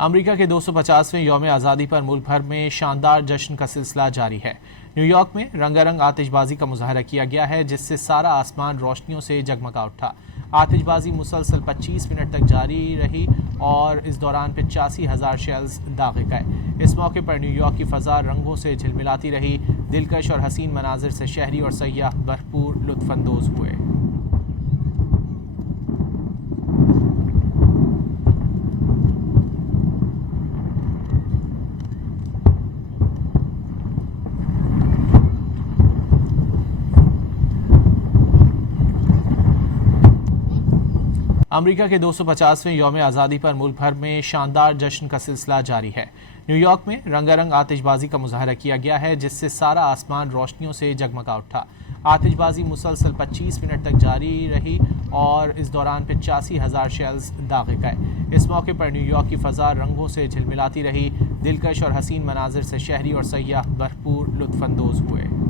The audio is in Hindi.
अमेरिका के 250वें यौम आज़ादी पर मुल्क भर में शानदार जश्न का सिलसिला जारी है। न्यूयॉर्क में रंगारंग आतिशबाजी का मुजाहरा किया गया है, जिससे सारा आसमान रोशनियों से जगमगा उठा। आतिशबाजी मुसलसल 25 मिनट तक जारी रही और इस दौरान 85,000 शेल्स दागे गए। इस मौके पर न्यूयॉर्क की फ़ज़ा रंगों से झिलमिलाती रही। दिलकश और हसीन मनाजिर से शहरी और सयाह भरपूर लुत्फ़अंदोज़ हुए। अमेरिका के 250वें यौम आज़ादी पर मुल्क भर में शानदार जश्न का सिलसिला जारी है। न्यूयॉर्क में रंगारंग आतिशबाजी का मुजाहरा किया गया है, जिससे सारा आसमान रोशनियों से जगमगा उठा। आतिशबाजी मुसलसल 25 मिनट तक जारी रही और इस दौरान 85,000 शेल्स दागे गए। इस मौके पर न्यूयॉर्क की फ़ज़ा रंगों से झिलमिलाती रही। दिलकश और हसीन मनाजिर से शहरी और सयाह भरपूर लुत्फ़अंदोज़ हुए।